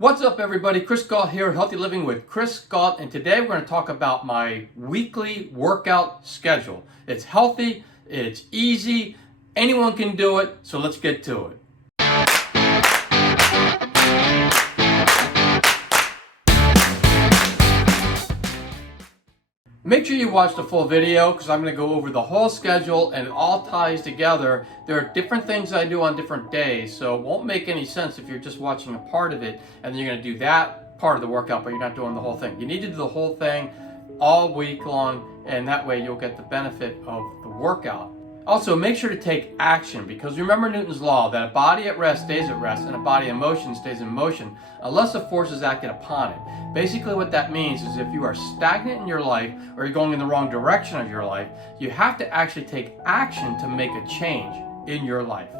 What's up, everybody? Chris Gault here, Healthy Living with Chris Gault, and today we're going to talk about my weekly workout schedule. It's healthy, it's easy, anyone can do it, so let's get to it. Make sure you watch the full video because I'm going to go over the whole schedule and it all ties together. There are different things I do on different days, so it won't make any sense if you're just watching a part of it and then you're going to do that part of the workout but you're not doing the whole thing. You need to do the whole thing all week long, and that way you'll get the benefit of the workout. Also, make sure to take action, because remember Newton's law that a body at rest stays at rest and a body in motion stays in motion unless a force is acted upon it. Basically what that means is if you are stagnant in your life or you're going in the wrong direction of your life, you have to actually take action to make a change in your life.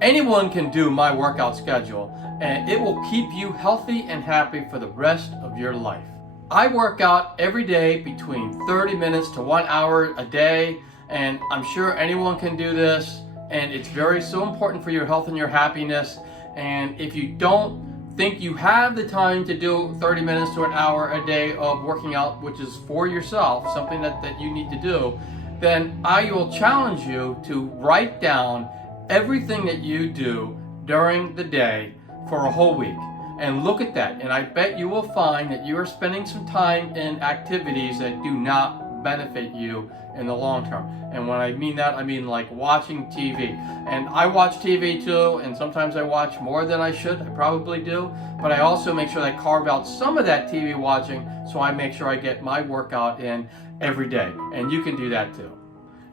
Anyone can do my workout schedule, and it will keep you healthy and happy for the rest of your life. I work out every day between 30 minutes to 1 hour a day. And I'm sure anyone can do this, and it's so important for your health and your happiness. And if you don't think you have the time to do 30 minutes to an hour a day of working out, which is for yourself, something that you need to do, then I will challenge you to write down everything that you do during the day for a whole week. And look at that, and I bet you will find that you are spending some time in activities that do not benefit you in the long term. And when I mean that, I mean like watching TV. And I watch TV too, and sometimes I watch more than I should. I probably do. But I also make sure I carve out some of that TV watching, so I make sure I get my workout in every day. And you can do that too.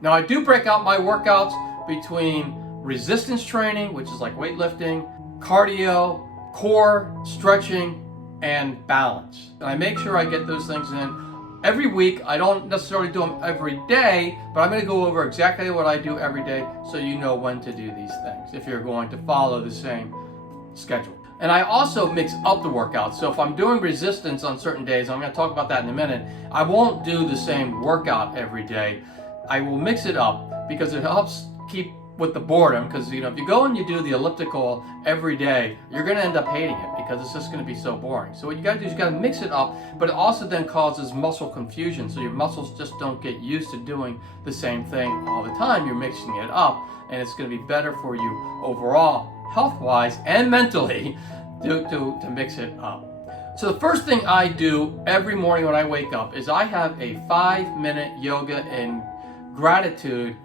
Now, I do break out my workouts between resistance training, which is like weightlifting, cardio, core, stretching, and balance. And I make sure I get those things in every week. I don't necessarily do them every day, but I'm going to go over exactly what I do every day so you know when to do these things if you're going to follow the same schedule. And I also mix up the workouts. So if I'm doing resistance on certain days, I'm going to talk about that in a minute, I won't do the same workout every day. I will mix it up because it helps keep with the boredom, because if you go and you do the elliptical every day, you're going to end up hating it because it's just going to be so boring. So what you got to do is you got to mix it up, but it also then causes muscle confusion, so your muscles just don't get used to doing the same thing all the time. You're mixing it up, and it's going to be better for you overall, health-wise and mentally, to mix it up. So the first thing I do every morning when I wake up is I have a 5-minute yoga and gratitude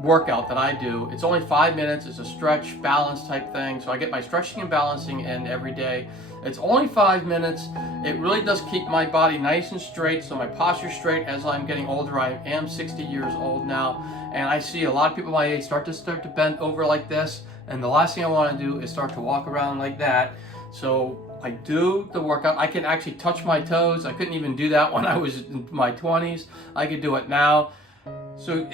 workout that I do. It's only 5 minutes. It's a stretch balance type thing, so I get my stretching and balancing in every day. It's only 5 minutes. It really does keep my body nice and straight, so my posture's straight as I'm getting older. I am 60 years old now, and I see a lot of people my age start to bend over like this, and the last thing I want to do is start to walk around like that. So I do the workout. I can actually touch my toes. I couldn't even do that when I was in my 20s. I could do it now. So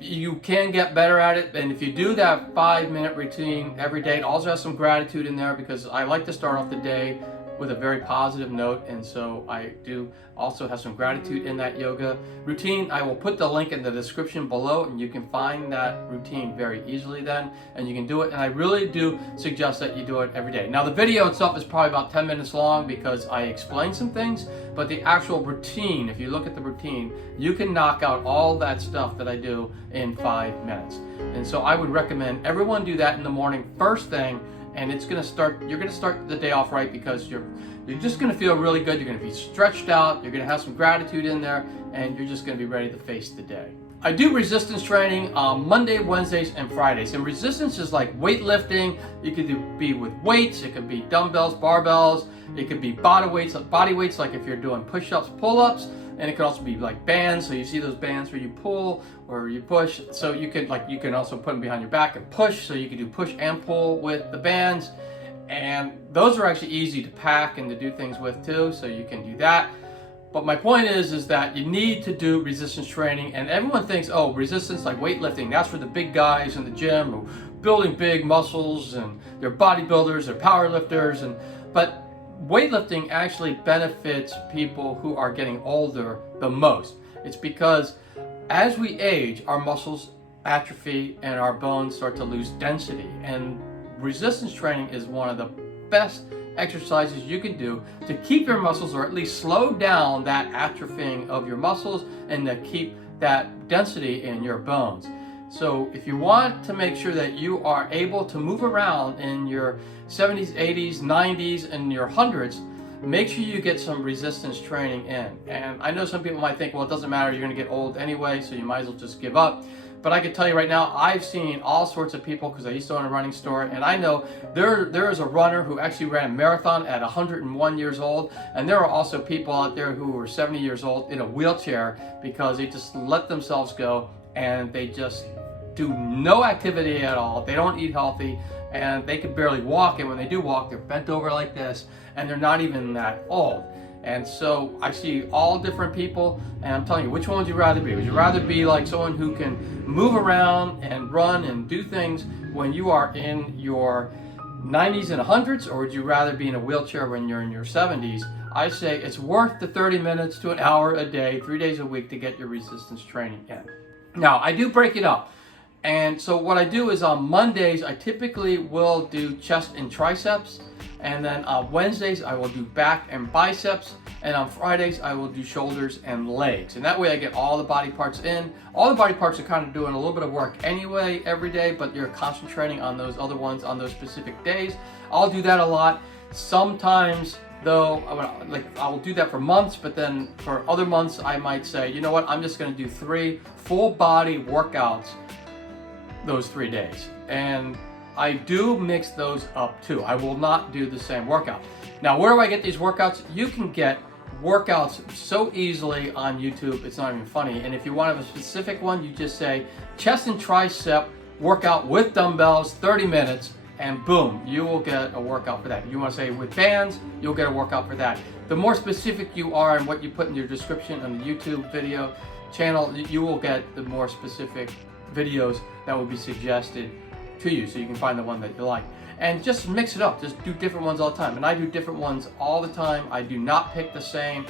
you can get better at it, and if you do that 5-minute routine every day, it also has some gratitude in there because I like to start off the day with a very positive note, and so I do also have some gratitude in that yoga routine. I will put the link in the description below, and you can find that routine very easily then, and you can do it, and I really do suggest that you do it every day. Now, the video itself is probably about 10 minutes long because I explain some things, but the actual routine, if you look at the routine, you can knock out all that stuff that I do in 5 minutes. And so I would recommend everyone do that in the morning first thing, and you're going to start the day off right because you're just going to feel really good. You're going to be stretched out. You're going to have some gratitude in there, and you're just going to be ready to face the day. I do resistance training Monday, Wednesdays, and Fridays. And resistance is like weightlifting. It could be with weights. It could be dumbbells, barbells. It could be body weights like if you're doing push-ups, pull-ups. And it could also be like bands. So you see those bands where you pull or you push. So you can also put them behind your back and push. So you can do push and pull with the bands. And those are actually easy to pack and to do things with too. So you can do that. But my point is that you need to do resistance training. And everyone thinks, oh, resistance like weightlifting, that's for the big guys in the gym who are building big muscles and they're bodybuilders, they're power lifters. But weightlifting actually benefits people who are getting older the most. It's because as we age, our muscles atrophy and our bones start to lose density. And resistance training is one of the best exercises you can do to keep your muscles, or at least slow down that atrophying of your muscles, and to keep that density in your bones. So if you want to make sure that you are able to move around in your 70s, 80s, 90s, and your hundreds, make sure you get some resistance training in. And I know some people might think, well, it doesn't matter, you're going to get old anyway, so you might as well just give up. But I can tell you right now, I've seen all sorts of people, because I used to own a running store, and I know there is a runner who actually ran a marathon at 101 years old, and there are also people out there who were 70 years old in a wheelchair because they just let themselves go and they just do no activity at all. They don't eat healthy, and they can barely walk, and when they do walk, they're bent over like this, and they're not even that old. And so I see all different people, and I'm telling you, which one would you rather be? Would you rather be like someone who can move around and run and do things when you are in your 90s and 100s, or would you rather be in a wheelchair when you're in your 70s? I say it's worth the 30 minutes to an hour a day, 3 days a week, to get your resistance training in. Now, I do break it up. And so what I do is on Mondays, I typically will do chest and triceps. And then on Wednesdays, I will do back and biceps. And on Fridays, I will do shoulders and legs. And that way I get all the body parts in. All the body parts are kind of doing a little bit of work anyway every day, but you're concentrating on those other ones on those specific days. I'll do that a lot. Sometimes, though, I will do that for months, but then for other months, I might say, you know what, I'm just going to do 3 full body workouts those 3 days. And I do mix those up too. I will not do the same workout. Now, where do I get these workouts? You can get workouts so easily on YouTube, it's not even funny. And if you want to have a specific one, you just say chest and tricep workout with dumbbells, 30 minutes, and boom, you will get a workout for that. If you want to say with bands, you'll get a workout for that. The more specific you are and what you put in your description on the YouTube video channel, you will get the more specific videos that will be suggested to you, so you can find the one that you like. And just mix it up, just do different ones all the time. And I do different ones all the time. I do not pick the same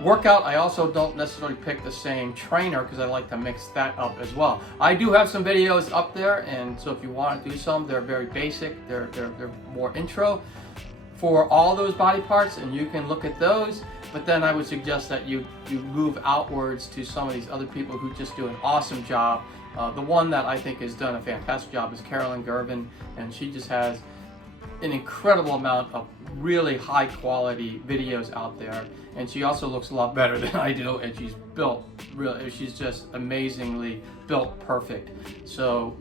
workout. I also don't necessarily pick the same trainer because I like to mix that up as well. I do have some videos up there, and so if you want to do some, they're very basic, they're more intro for all those body parts, and you can look at those. But then I would suggest that you move outwards to some of these other people who just do an awesome job. The one that I think has done a fantastic job is Carolyn Gervin, and she just has an incredible amount of really high quality videos out there. And she also looks a lot better than I do, and she's built really, she's just amazingly built perfect. So,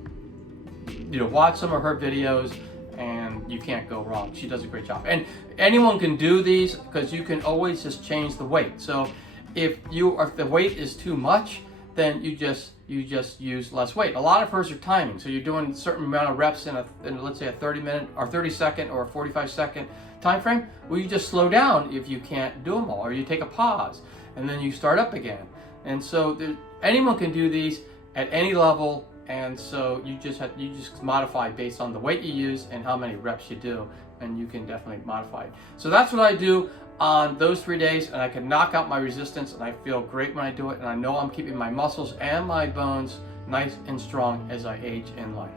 you know, watch some of her videos and you can't go wrong. She does a great job. And anyone can do these because you can always just change the weight. So if the weight is too much, then you just use less weight. A lot of hers are timing. So you're doing a certain amount of reps in let's say a 30-minute or 30-second or a 45-second time frame. Well, you just slow down if you can't do them all, or you take a pause and then you start up again. And so anyone can do these at any level. And so you just modify based on the weight you use and how many reps you do, and you can definitely modify it. So that's what I do on those 3 days, and I can knock out my resistance, and I feel great when I do it, and I know I'm keeping my muscles and my bones nice and strong as I age in life.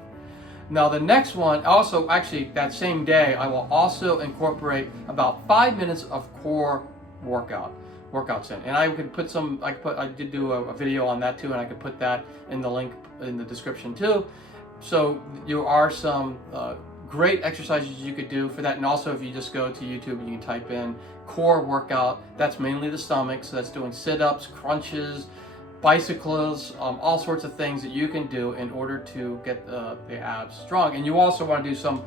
Now the next one, also actually that same day, I will also incorporate about 5 minutes of core workouts in, and I could put I did do a video on that too, and I could put that in the link in the description too. So there are some great exercises you could do for that, and also if you just go to YouTube and you can type in core workout, that's mainly the stomach, so that's doing sit-ups, crunches, bicycles, all sorts of things that you can do in order to get the abs strong. And you also want to do some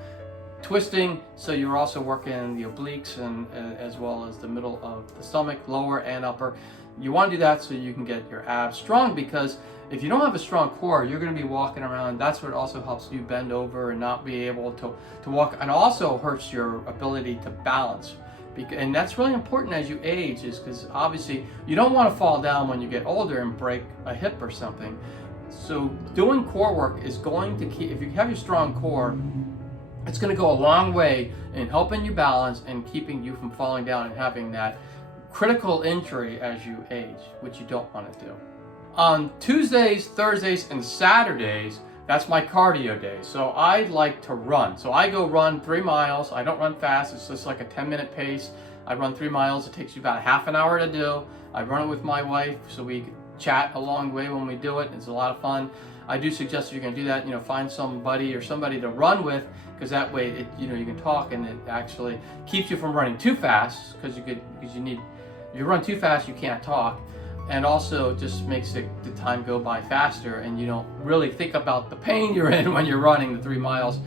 twisting, so you're also working the obliques and as well as the middle of the stomach, lower and upper. You want to do that so you can get your abs strong, because if you don't have a strong core, you're going to be walking around. That's what also helps you bend over and not be able to walk, and also hurts your ability to balance. And that's really important as you age, is because obviously you don't want to fall down when you get older and break a hip or something. So doing core work is going to keep, if you have your strong core, it's going to go a long way in helping you balance and keeping you from falling down and having that critical injury as you age, which you don't want to do. On Tuesdays, Thursdays, and Saturdays, That's my cardio day. So I like to run. So I go run 3 miles. I don't run fast. It's just like a 10-minute pace. I run 3 miles. It takes you about half an hour to do. I run it with my wife, so we chat along the way when we do it. It's a lot of fun. I do suggest if you're going to do that, find somebody or somebody to run with, because that way it, you can talk, and it actually keeps you from running too fast, because if you run too fast, you can't talk. And also just makes the time go by faster, and you don't really think about the pain you're in when you're running the 3 miles.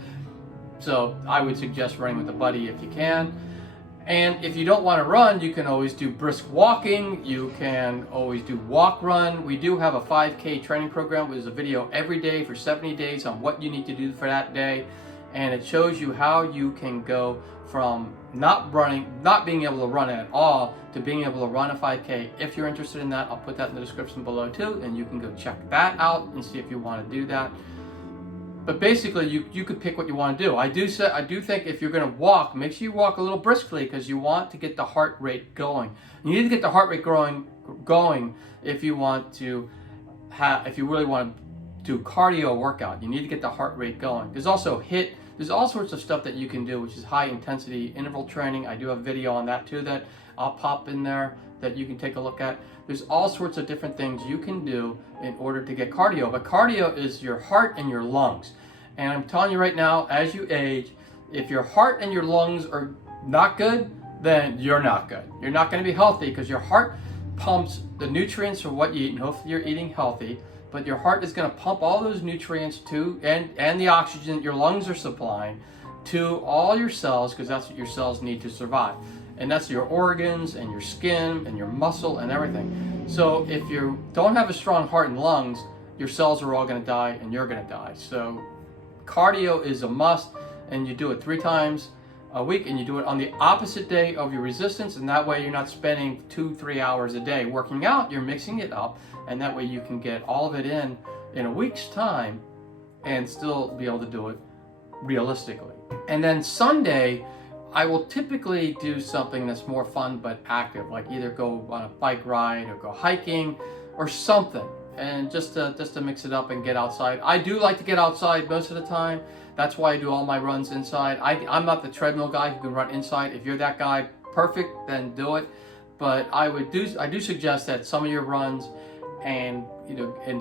So I would suggest running with a buddy if you can. And if you don't want to run, you can always do brisk walking. You can always do walk run. We do have a 5K training program. There's a video every day for 70 days on what you need to do for that day. And it shows you how you can go from not being able to run at all, to being able to run a 5K. If you're interested in that, I'll put that in the description below too, and you can go check that out and see if you want to do that. But basically, you could pick what you want to do. I do think if you're going to walk, make sure you walk a little briskly, because you want to get the heart rate going. You need to get the heart rate going if you really want to do cardio workout. You need to get the heart rate going. There's all sorts of stuff that you can do, which is high intensity interval training. I do have a video on that too that I'll pop in there that you can take a look at. There's all sorts of different things you can do in order to get cardio. But cardio is your heart and your lungs. And I'm telling you right now, as you age, if your heart and your lungs are not good, then you're not good. You're not going to be healthy, because your heart pumps the nutrients from what you eat, and hopefully you're eating healthy. But your heart is going to pump all those nutrients to, and the oxygen that your lungs are supplying to all your cells, because that's what your cells need to survive. And that's your organs and your skin and your muscle and everything. So if you don't have a strong heart and lungs, your cells are all going to die, and you're going to die. So cardio is a must, and you do it 3 times a week, and you do it on the opposite day of your resistance, and that way you're not spending 2-3 hours a day working out. You're mixing it up, and that way you can get all of it in a week's time and still be able to do it realistically. And then Sunday, I will typically do something that's more fun but active, like either go on a bike ride or go hiking or something, and just to mix it up and get outside. I do like to get outside most of the time. That's why I do all my runs inside. I'm not the treadmill guy who can run inside. If you're that guy, perfect, then do it. But I do suggest that some of your runs and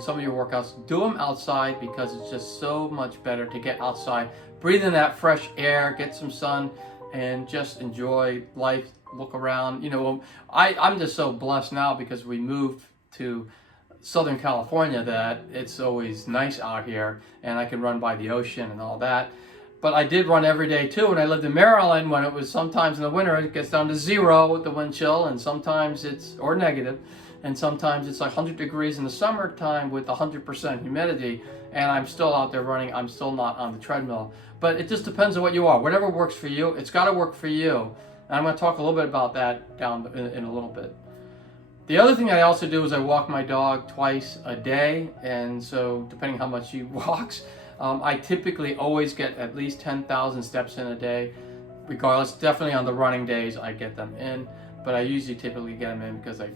some of your workouts, do them outside, because it's just so much better to get outside, breathe in that fresh air, get some sun, and just enjoy life, look around. I'm just so blessed now, because we moved to Southern California, that it's always nice out here, and I can run by the ocean and all that. But I did run every day too when I lived in Maryland, when it was sometimes in the winter it gets down to 0 with the wind chill, and sometimes or negative, and sometimes it's like 100 degrees in the summertime with 100% humidity, and I'm still out there running. I'm still not on the treadmill. But it just depends on what you are. Whatever works for you, it's got to work for you. And I'm going to talk a little bit about that down in a little bit. The other thing I also do is I walk my dog twice a day, and so depending how much he walks, I typically always get at least 10,000 steps in a day, regardless. Definitely on the running days I get them in, but I usually typically get them in because I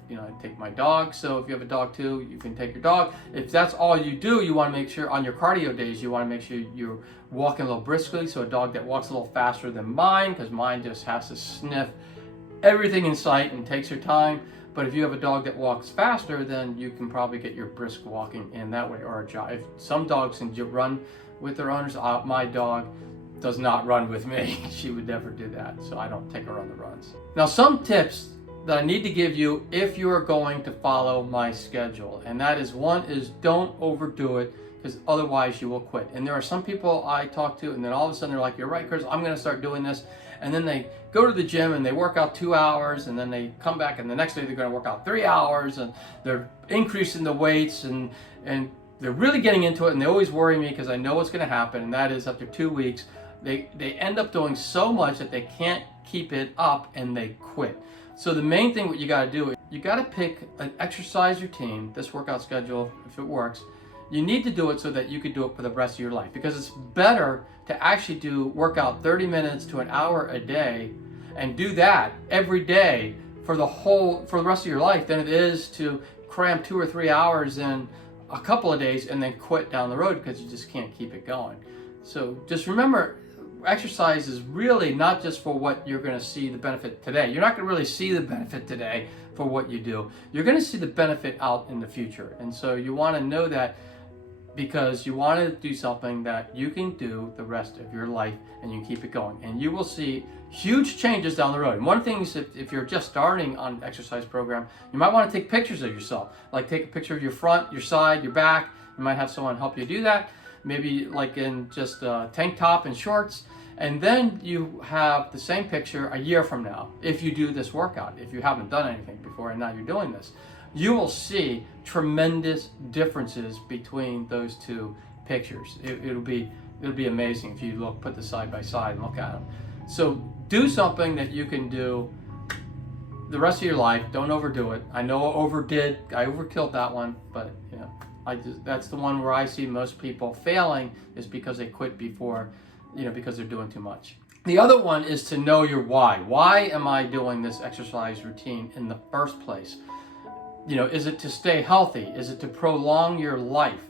take my dog. So if you have a dog too, you can take your dog. If that's all you do, you want to make sure on your cardio days, you want to make sure you're walking a little briskly. So a dog that walks a little faster than mine, because mine just has to sniff everything in sight and takes her time. But if you have a dog that walks faster, then you can probably get your brisk walking in that way, or a jog. If some dogs can run with their owners, my dog does not run with me. She would never do that, so I don't take her on the runs. Now, some tips that I need to give you if you are going to follow my schedule, and that is, one is don't overdo it, because otherwise you will quit. And there are some people I talk to, and then all of a sudden they're like, you're right, Chris, I'm going to start doing this. And then they go to the gym and they work out 2 hours, and then they come back and the next day they're going to work out 3 hours, and they're increasing the weights, and they're really getting into it, and they always worry me because I know what's going to happen, and that is after 2 weeks, they end up doing so much that they can't keep it up and they quit. So the main thing what you got to do is you got to pick an exercise routine, this workout schedule, if it works. You need to do it so that you can do it for the rest of your life, because it's better to actually work out 30 minutes to an hour a day and do that every day for the rest of your life than it is to cram 2 or 3 hours in a couple of days and then quit down the road because you just can't keep it going. So just remember, exercise is really not just for what you're going to see the benefit today. You're not going to really see the benefit today for what you do. You're going to see the benefit out in the future. And so you want to know that, because you want to do something that you can do the rest of your life and you can keep it going. And you will see huge changes down the road. And one of the things, if you're just starting on an exercise program, you might want to take pictures of yourself. Like take a picture of your front, your side, your back. You might have someone help you do that. Maybe like in just a tank top and shorts. And then you have the same picture a year from now, if you do this workout, if you haven't done anything before and now you're doing this. You will see tremendous differences between those two pictures. It'll be amazing if you put them side by side and look at them. So do something that you can do the rest of your life. Don't overdo it. I know I overkilled that one, but you know, that's the one where I see most people failing, is because they quit before, you know, because they're doing too much. The other one is to know your why. Why am I doing this exercise routine in the first place? You know, is it to stay healthy? Is it to prolong your life?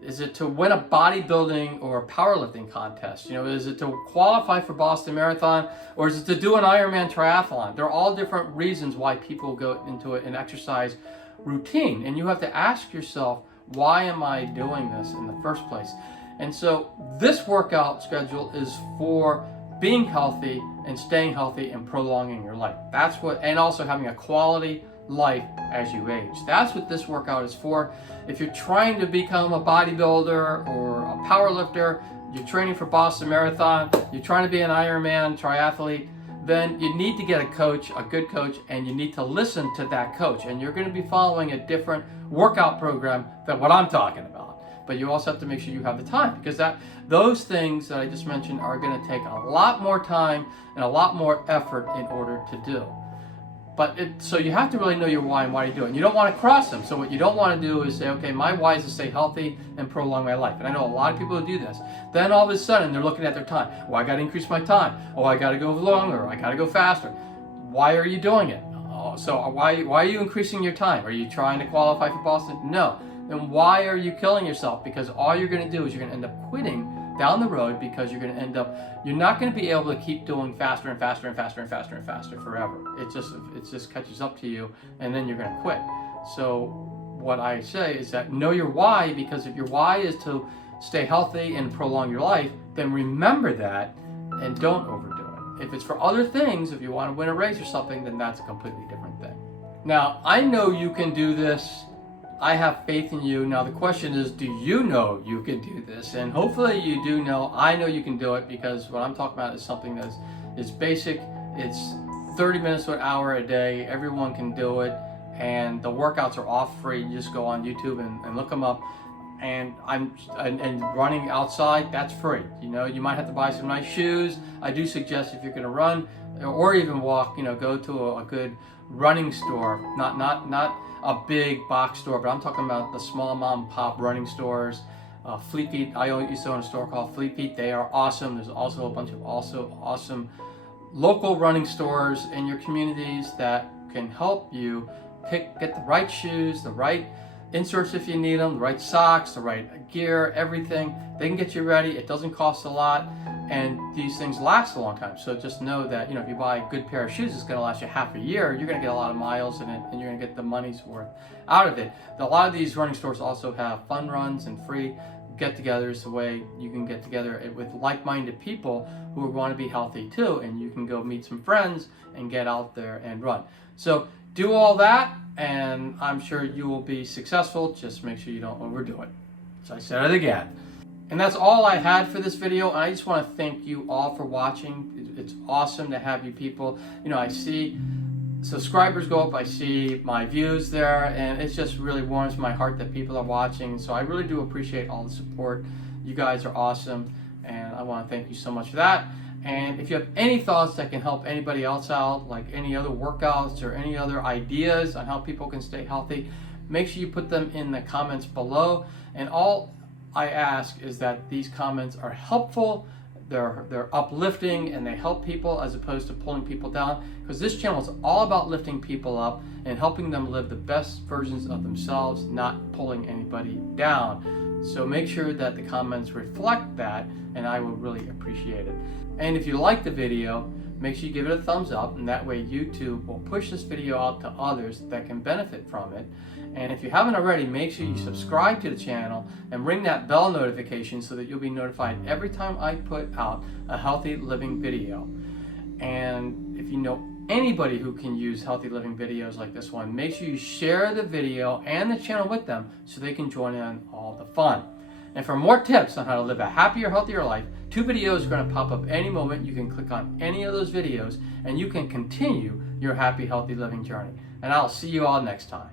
Is it to win a bodybuilding or a powerlifting contest? You know, is it to qualify for Boston Marathon, or is it to do an Ironman triathlon? There are all different reasons why people go into an exercise routine, and you have to ask yourself, why am I doing this in the first place? And so this workout schedule is for being healthy and staying healthy and prolonging your life. That's what, and also having a quality life as you age. That's what this workout is for. If you're trying to become a bodybuilder or a powerlifter, you're training for Boston Marathon, you're trying to be an Ironman triathlete, then you need to get a coach, a good coach, and you need to listen to that coach. And you're going to be following a different workout program than what I'm talking about. But you also have to make sure you have the time, because those things that I just mentioned are going to take a lot more time and a lot more effort in order to do. But so you have to really know your why and why you do it. And you don't want to cross them. So what you don't want to do is say, okay, my why is to stay healthy and prolong my life. And I know a lot of people who do this. Then all of a sudden they're looking at their time. Oh, I got to increase my time. Oh, I got to go longer. I got to go faster. Why are you doing it? Oh, so why are you increasing your time? Are you trying to qualify for Boston? No. Then why are you killing yourself? Because all you're going to do is you're going to end up quitting down the road, because you're going to end up, you're not going to be able to keep doing faster and faster and faster and faster and faster forever. It just catches up to you, and then you're going to quit. So what I say is that know your why, because if your why is to stay healthy and prolong your life, then remember that and don't overdo it. If it's for other things, if you want to win a race or something, then that's a completely different thing. Now, I know you can do this. I have faith in you. Now the question is, do you know you can do this? And hopefully you do know. I know you can do it, because what I'm talking about is something that is basic. It's 30 minutes to an hour a day. Everyone can do it. And the workouts are all free. You just go on YouTube and look them up. And running outside, that's free. You know, you might have to buy some nice shoes. I do suggest, if you're going to run or even walk, you know, go to a good running store, not a big box store, but I'm talking about the small mom and pop running stores. Fleet Feet, I used to own a store called Fleet Feet. They are awesome. There's also a bunch of awesome local running stores in your communities that can help you get the right shoes, the right inserts if you need them, the right socks, the right gear, everything. They can get you ready. It doesn't cost a lot, and these things last a long time. So just know that, you know, if you buy a good pair of shoes, it's going to last you half a year. You're going to get a lot of miles in it, and you're going to get the money's worth out of it. A lot of these running stores also have fun runs and free get-togethers, the way you can get together with like-minded people who want to be healthy too, and you can go meet some friends and get out there and run. So do all that, and I'm sure you will be successful. Just make sure you don't overdo it. So I said it again. And that's all I had for this video. And I just want to thank you all for watching. It's awesome to have you people. You know, I see subscribers go up, I see my views there, and it just really warms my heart that people are watching. So I really do appreciate all the support. You guys are awesome, and I want to thank you so much for that. And if you have any thoughts that can help anybody else out, like any other workouts or any other ideas on how people can stay healthy, make sure you put them in the comments below. And all I ask is that these comments are helpful, they're uplifting and they help people as opposed to pulling people down, because this channel is all about lifting people up and helping them live the best versions of themselves, not pulling anybody down. So make sure that the comments reflect that, and I will really appreciate it. And if you like the video, make sure you give it a thumbs up, and that way YouTube will push this video out to others that can benefit from it. And if you haven't already, make sure you subscribe to the channel and ring that bell notification so that you'll be notified every time I put out a healthy living video. And if you know anybody who can use healthy living videos like this one, make sure you share the video and the channel with them so they can join in on all the fun. And for more tips on how to live a happier, healthier life, 2 videos are going to pop up any moment. You can click on any of those videos and you can continue your happy, healthy living journey. And I'll see you all next time.